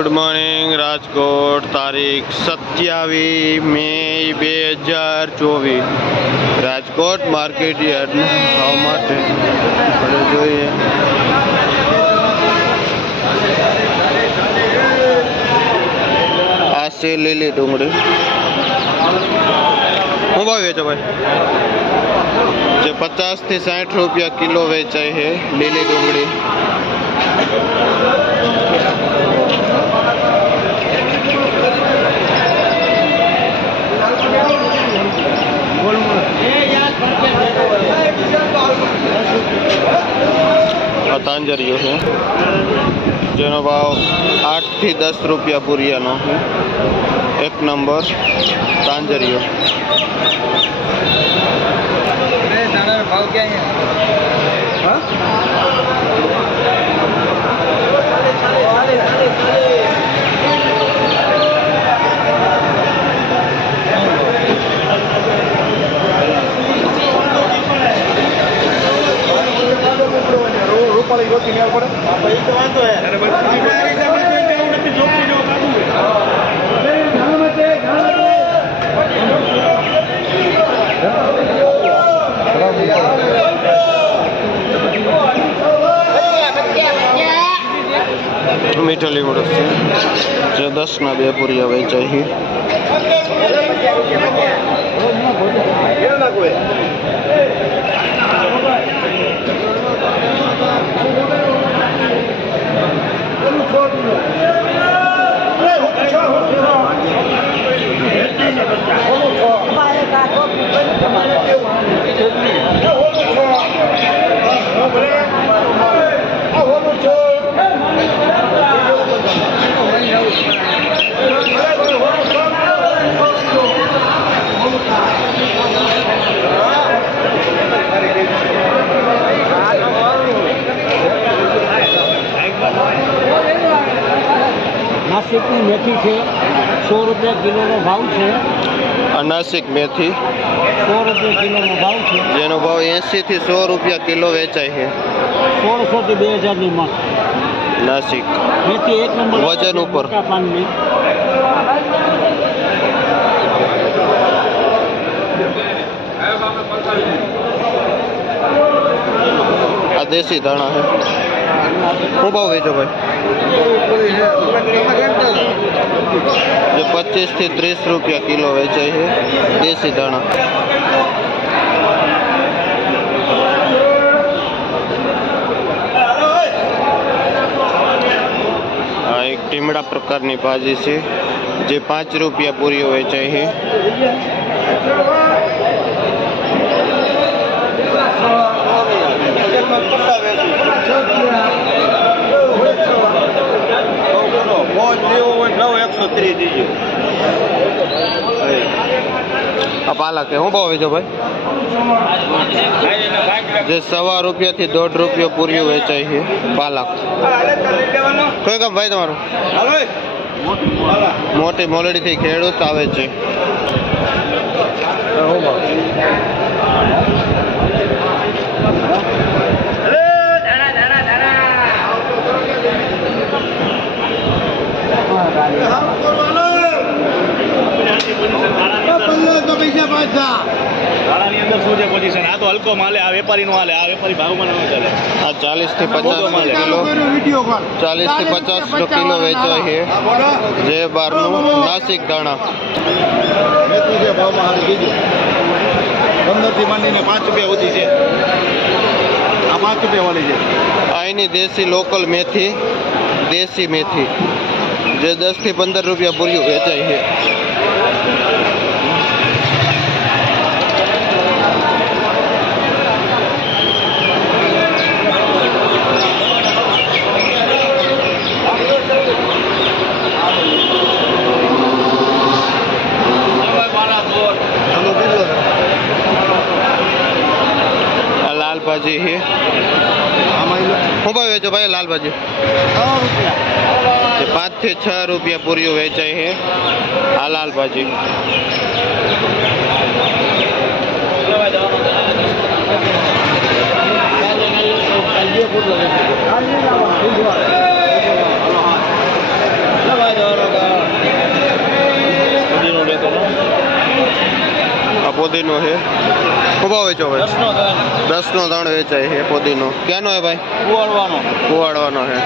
good morning Rajkot तारीख 27 मई 2024 Rajkot market yard भाव माटे જોઈએ આ છે લીલી ડુંગળી હું ભાવ વેચો ભાઈ જે 50 થી 60 રૂપિયા કિલો વેચાય છે લીલી ડુંગળી तांजरियो है जेनो भाव 8 થી 10 रुपया बुरियानो है एक नंबर तांजरियो भाव क्या है मीठा लीमड़ो जो 10 ना 2 पूरिया वेचाय है नासिक की मेथी है 100 रुपया किलो नो भाव है नासिक मेथी 100 रुपया किलो नो भाव है जेनो भाव 80 થી 100 रुपया किलो वेचाय है 1600 થી 2000 ની માં नासिक मेथी एक नंबर वजन ऊपर पान में आ देसी दाना है શું ભાવ વેચો ભાઈ जो 25 થી 30 रुपया किलो वेचाय है देसी दाना आ एक टीमड़ा प्रकार की भाजी है जे 5 रुपया पूरी वेचाय है पालक है हूँ भाव भाई जे 1.25 रुपया थी 1.5 रुपया पूरी वेचाय है पालक कोई काम भाई तमारू मोटी मोलड़ी थी खेडूत आवे छे पोजीशन आ तो हल्को माले आ व्यापारी नो हाले आ व्यापारी भाव में न चले आ 40 થી 50 किलो 40 થી 50 किलो वेचाय है जे 12 નું नासिक दाणा मेथी जे भाव में हारी दीजो 15 થી માંડીને 5 રૂપિયા સુધી છે આ 5 રૂપિયા વાળી છે આની દેશી લોકલ मेथी देसी मेथी जे 10 થી 15 रुपया पूरी वेचाय है लाल भाजी है भाई वेचो भाई लाल भाजी 5 થી 6 रुपया पूरी वेचाय है आ लाल भाजी પોદીનો છે શું ભાવ વેચો ભાઈ 10 નો 3 વેચાય છે પોદીનો ક્યાંનો હે ભાઈ કુવાડવાનો છે